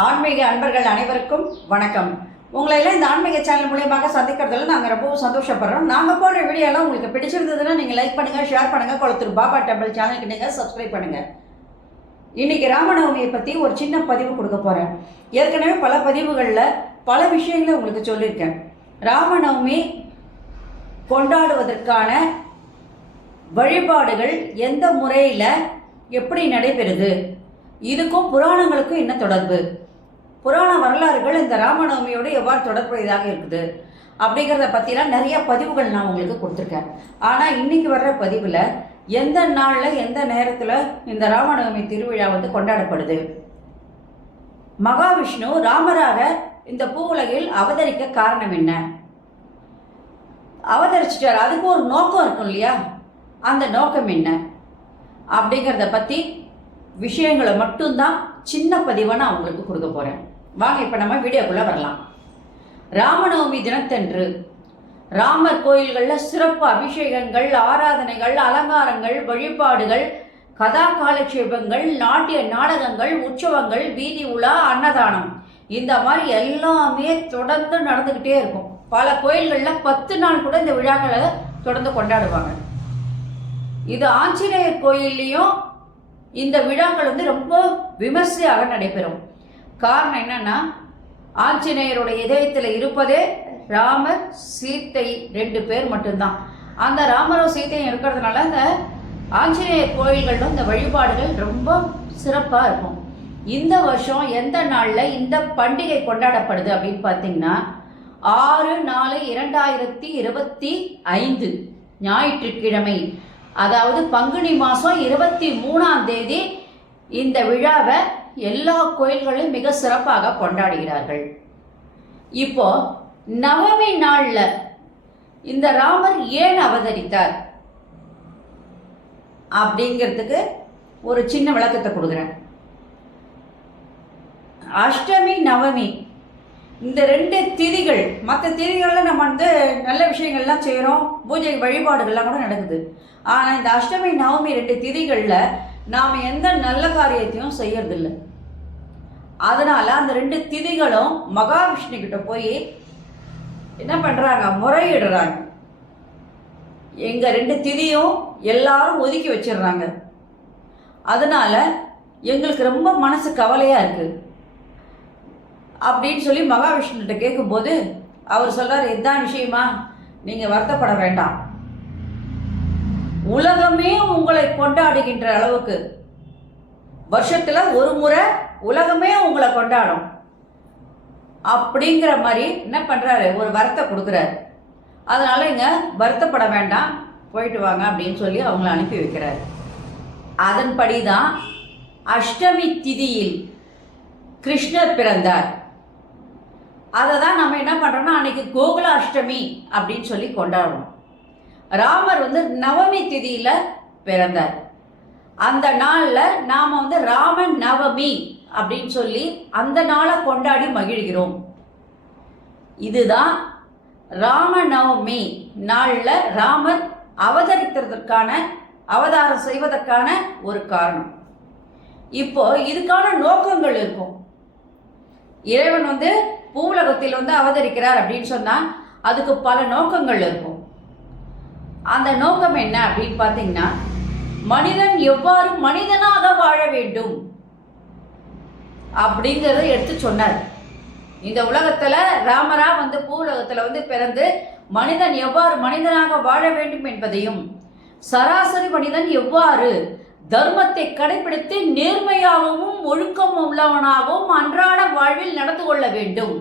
ஆன்மீக அன்பர்கள் அனைவருக்கும் வணக்கம். உங்களை எல்லாம் இந்த ஆன்மீக சேனல் மூலியமாக சந்திக்கிறதுல நாங்கள் ரொம்ப சந்தோஷப்படுறோம். நாங்கள் போடுற வீடியோலாம் உங்களுக்கு பிடிச்சிருந்ததுன்னா நீங்கள் லைக் பண்ணுங்கள், ஷேர் பண்ணுங்கள். கொளத்தூர் பாபா டெம்பிள் சேனலுக்கு நீங்கள் சப்ஸ்கிரைப் பண்ணுங்கள். இன்றைக்கி ராமநவமியை பற்றி ஒரு சின்ன பதிவு கொடுக்க போகிறேன். ஏற்கனவே பல பதிவுகளில் பல விஷயங்களை உங்களுக்கு சொல்லியிருக்கேன். ராமநவமி கொண்டாடுவதற்கான வழிபாடுகள் எந்த முறையில் எப்படி நடைபெறுது, இதுக்கும் புராணங்களுக்கும் என்ன தொடர்பு, புராண வரலாறுகள் இந்த ராமநவமியோடு எவ்வாறு தொடர்புடையதாக இருக்குது அப்படிங்கிறத பற்றிலாம் நிறைய பதிவுகள் நான் உங்களுக்கு கொடுத்துருக்கேன். ஆனால் இன்றைக்கி வர்ற பதிவில் எந்த நாளில் எந்த நேரத்தில் இந்த ராமநவமி திருவிழா கொண்டாடப்படுது, மகாவிஷ்ணு ராமராக இந்த பூவுலகில் அவதரிக்க காரணம் என்ன, அவதரிச்சிட்டார் அதுக்கு ஒரு நோக்கம் இருக்கும் இல்லையா, அந்த நோக்கம் என்ன அப்படிங்கிறத பற்றி விஷயங்களை மட்டும்தான் சின்ன பதிவாக நான் உங்களுக்கு கொடுக்க போகிறேன். வாங்க இப்போ நம்ம வீடியோக்குள்ளே வரலாம். ராமநவமி தினத்தன்று ராமர் கோயில்களில் சிறப்பு அபிஷேகங்கள், ஆராதனைகள், அலங்காரங்கள், வழிபாடுகள், கதா காலட்சேபங்கள், நாட்டிய நாடகங்கள், உற்சவங்கள், வீதி உலா, அன்னதானம், இந்த மாதிரி எல்லாமே தொடர்ந்து நடந்துக்கிட்டே இருக்கும். பல கோயில்களில் 10 நாள் கூட இந்த விழாக்களை தொடர்ந்து கொண்டாடுவாங்க. இது ஆஞ்சநேயர் கோயில்லையும் இந்த விழாக்கள் ரொம்ப விமர்சையாக நடைபெறும். காரணம் என்னன்னா, ஆஞ்சநேயருடைய இதயத்தில் இருப்பதே ராமர் சீத்தை 2 பேர் மட்டும்தான். அந்த ராமரும் சீத்தையும் இருக்கிறதுனால அந்த ஆஞ்சநேயர் கோயில்களும் இந்த வழிபாடுகள் ரொம்ப சிறப்பாக இருக்கும். இந்த வருஷம் எந்த நாளில் இந்த பண்டிகை கொண்டாடப்படுது அப்படின்னு பார்த்தீங்கன்னா 6/4/2025 ஞாயிற்றுக்கிழமை, அதாவது பங்குனி மாதம் 23ஆம் தேதி இந்த விழாவை எல்லா கோயில்களிலும் மிக சிறப்பாக கொண்டாடுகிறார்கள். இப்போ நவமி நாளில் இந்த ராமர் ஏன் அவதரித்தார் அப்படிங்கிறதுக்கு ஒரு சின்ன விளக்கத்தை கொடுக்குறேன். அஷ்டமி நவமி இந்த 2 திதிகள், மற்ற திதிகளில் நம்ம நல்ல விஷயங்கள்லாம் செய்கிறோம், பூஜை வழிபாடுகள்லாம் கூட நடக்குது. ஆனால் இந்த அஷ்டமி நவமி 2 திதிகளில் நாம் எந்த நல்ல காரியத்தையும் செய்யறதில்லை. அதனால் அந்த 2 திதிகளும் மகாவிஷ்ணு கிட்ட போய் என்ன பண்ணுறாங்க, முறையிடுறாங்க. எங்கள் 2 திதியும் எல்லாரும் ஒதுக்கி வச்சிடுறாங்க. அதனால் எங்களுக்கு ரொம்ப மனசு கவலையாக இருக்குது அப்படின்னு சொல்லி மகாவிஷ்ணுகிட்ட கேட்கும்போது அவர் சொல்கிறார், இதுதான் விஷயமா, நீங்கள் வருத்தப்பட வேண்டாம், உலகமே உங்களை கொண்டாடுகின்ற அளவுக்கு வருஷத்தில் ஒரு முறை உலகமே உங்களை கொண்டாடும் அப்படிங்கிற மாதிரி என்ன பண்ணுறாரு, ஒரு வரத்தை கொடுக்குறாரு. அதனால் இங்கே வருத்தப்பட வேண்டாம், போயிட்டு வாங்க அப்படின்னு சொல்லி அவங்கள அனுப்பி வைக்கிறார். அதன்படி தான் அஷ்டமி திதியில் கிருஷ்ணர் பிறந்தார். அதை தான் நம்ம என்ன பண்ணுறோம்னா அன்னைக்கு கோகுல அஷ்டமி அப்படின்னு சொல்லி கொண்டாடுறோம். ராமர் நவமி திதியில் பிறந்தார். அந்த நாளில் நாம் ராமன் நவமி அப்படின்னு சொல்லி அந்த நாளை கொண்டாடி மகிழ்கிறோம். இதுதான் ராமநவமி நாளில் ராமர் அவதரித்ததற்கான, அவதாரம் செய்வதற்கான ஒரு காரணம். இப்போ இதுக்கான நோக்கங்கள் இருக்கும். இறைவன் பூவுலகத்தில் அவதரிக்கிறார் அப்படின்னு சொன்னால் அதுக்கு பல நோக்கங்கள் இருக்கும். அந்த நோக்கம் என்ன அப்படின்னு பார்த்தீங்கன்னா, மனிதன் எவ்வாறு மனிதனாக வாழ வேண்டும் அப்படிங்கிறத எடுத்து சொன்னார். இந்த உலகத்தில் ராமரா பூவுலகத்தில் பிறந்து மனிதன் எவ்வாறு மனிதனாக வாழ வேண்டும் என்பதையும், சராசரி மனிதன் எவ்வாறு தர்மத்தை கடைபிடித்து நேர்மையாகவும் ஒழுக்கம் உள்ளவனாகவும் அன்றாட வாழ்வில் நடந்து கொள்ள வேண்டும்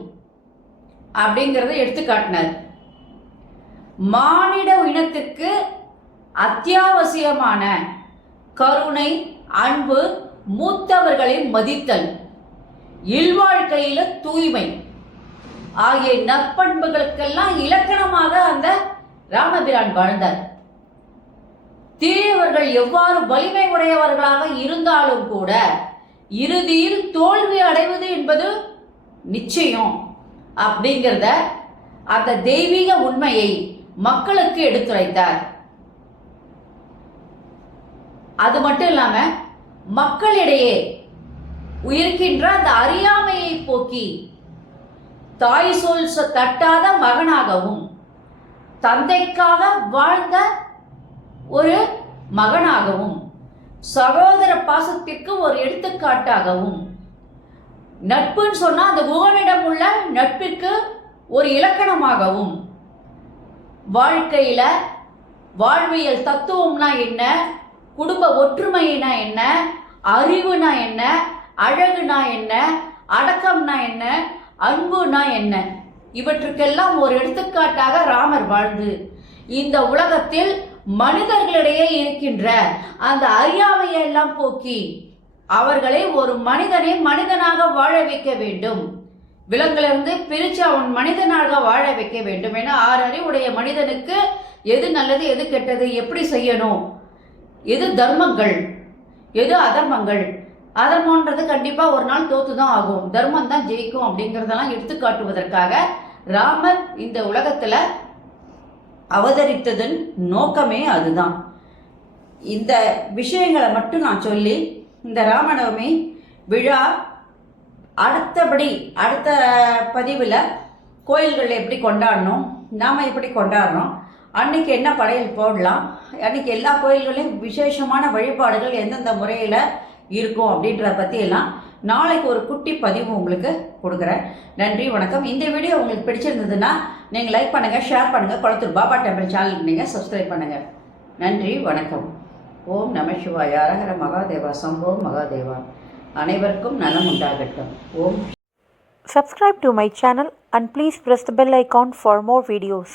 அப்படிங்கிறத எடுத்து காட்டினார். மானிட இனத்திற்கு அத்தியாவசியமான கருணை, அன்பு, மூத்தவர்களை மதித்தல், இல்வாழ்க்கையில தூய்மை ஆகிய நற்பண்புகளுக்கெல்லாம் இலக்கணமாக அந்த ராமபிரான் வாழ்ந்தார். தீயவர்கள் எவ்வாறு வலிமை உடையவர்களாக இருந்தாலும் கூட இறுதியில் தோல்வி அடைவது என்பது நிச்சயம் அப்படிங்கிறத, அந்த தெய்வீக உண்மையை மக்களுக்கு எடுத்துரைத்தார். அது மட்டும் இல்லாமல் மக்களிடையே இருக்கின்ற அந்த அறியாமையை போக்கி தாய் சொல் தட்டாத மகனாகவும் தந்தைக்காக வாழ்ந்த ஒரு மகனாகவும் சகோதர பாசத்திற்கு ஒரு எடுத்துக்காட்டாகவும் நட்புன்னு சொன்னா அந்த குகனிடம் உள்ள நட்பிற்கு ஒரு இலக்கணமாகவும் வாழ்க்கையில வாழ்வியல் தத்துவம்னா என்ன, குடும்ப ஒற்றுமைனா என்ன, அறிவுனா என்ன, அழகுனா என்ன, அடக்கம்னா என்ன, அன்புனா என்ன, இவற்றுக்கெல்லாம் ஒரு எடுத்துக்காட்டாக ராமர் வாழ்ந்து இந்த உலகத்தில் மனிதர்களிடையே இருக்கின்ற அந்த அறியாமையை எல்லாம் போக்கி அவர்களை ஒரு மனிதனை மனிதனாக வாழ வைக்க வேண்டும். விலங்கிலிருந்து பிரித்து அவன் மனிதனாக வாழ வைக்க வேண்டும். ஏன்னா 6 அறிவுடைய மனிதனுக்கு எது நல்லது எது கெட்டது எப்படி செய்யணும், எது தர்மங்கள் எது அதர்மங்கள், அதர்மன்றது கண்டிப்பாக ஒரு நாள் தோத்து தான் ஆகும், தர்மம் தான் ஜெயிக்கும் அப்படிங்கிறதெல்லாம் எடுத்து காட்டுவதற்காக ராமர் இந்த உலகத்தில் அவதரித்ததன் நோக்கமே அதுதான். இந்த விஷயங்களை மட்டும் நான் சொல்லி இந்த ராமநவமி விழா அடுத்த பதிவில் கோயில்களில் எப்படி கொண்டாடணும், நாம் எப்படி கொண்டாடுறோம், அன்னைக்கு என்ன படையல் போடலாம், அன்னைக்கு எல்லா கோயில்களையும் விசேஷமான வழிபாடுகள் எந்தெந்த முறையில் இருக்கும் அப்படின்றத பற்றியெல்லாம் நாளைக்கு ஒரு குட்டி பதிவு உங்களுக்கு கொடுக்குறேன். நன்றி, வணக்கம். இந்த வீடியோ உங்களுக்கு பிடிச்சிருந்ததுன்னா நீங்கள் லைக் பண்ணுங்கள், ஷேர் பண்ணுங்கள், குளத்தூர் பாபா டெம்பிள் சேனலுக்கு நீங்கள் சப்ஸ்கிரைப் பண்ணுங்கள். நன்றி, வணக்கம். ஓம் நம சிவாய. ஹரஹர மகாதேவா, சம்போ மகாதேவா. அனைவருக்கும் நலம் உண்டாகட்டும். ஓம். Subscribe to my channel and please press the bell icon for more videos.